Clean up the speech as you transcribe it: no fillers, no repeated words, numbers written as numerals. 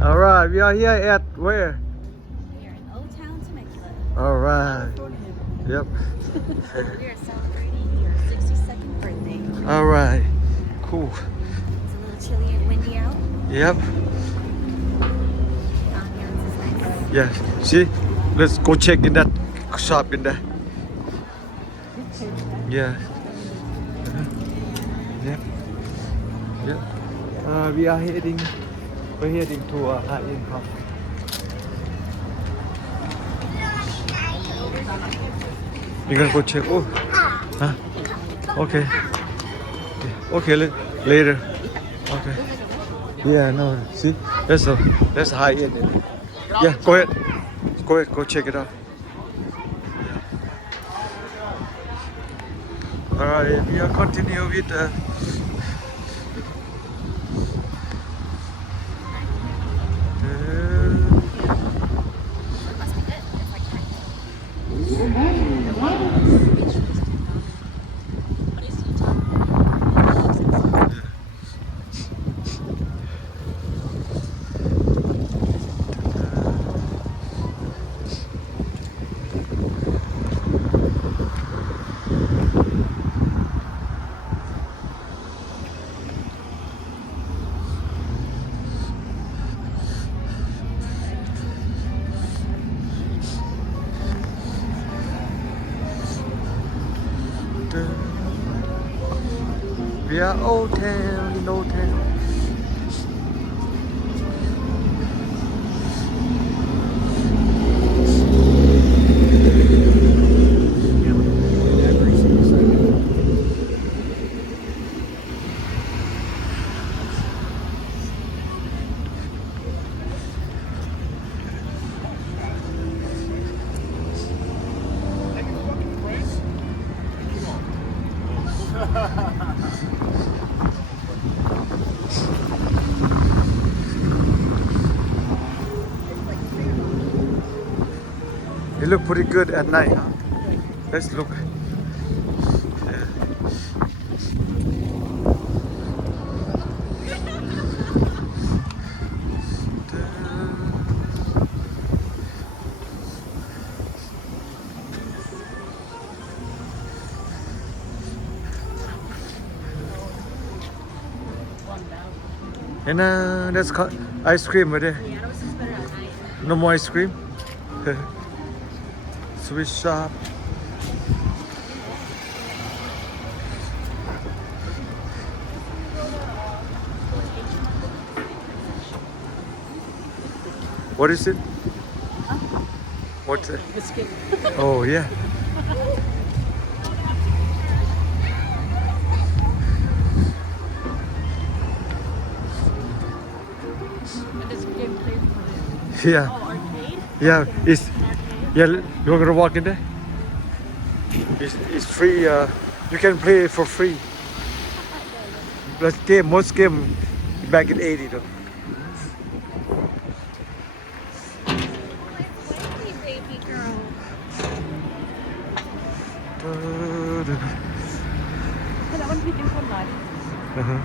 All right, we are here at where? We are in Old Town Temecula. All right. Yep. We are celebrating your 62nd birthday. All right. Cool. It's a little chilly and windy out. Yep. Ambiance is nice. Yeah. See, let's go check in that shop in there. Yeah. Yep. Yep. We're heading to a high-end coffee. You gonna go check? Oh, huh? Okay. Okay, later. Okay. Yeah, no. See, that's high-end. Yeah, go ahead. Go ahead. Go check it out. All right, we are continue with. Must be good. It's like what is it? We are Old Town in Old Town. It look pretty good at night, huh? Let's look. Yeah. And that's ice cream right there. Yeah, I was just better at night. No more ice cream. Swiss shop. What is it? What's it? Biscuit. Oh yeah. And this game played Yeah. oh, arcade? Yeah. It's Arcade? yeah. You're gonna walk in there. It's free. You can play it for free. But most game back in 80 though. Wait, baby girl. That one picking from life. Uh-huh.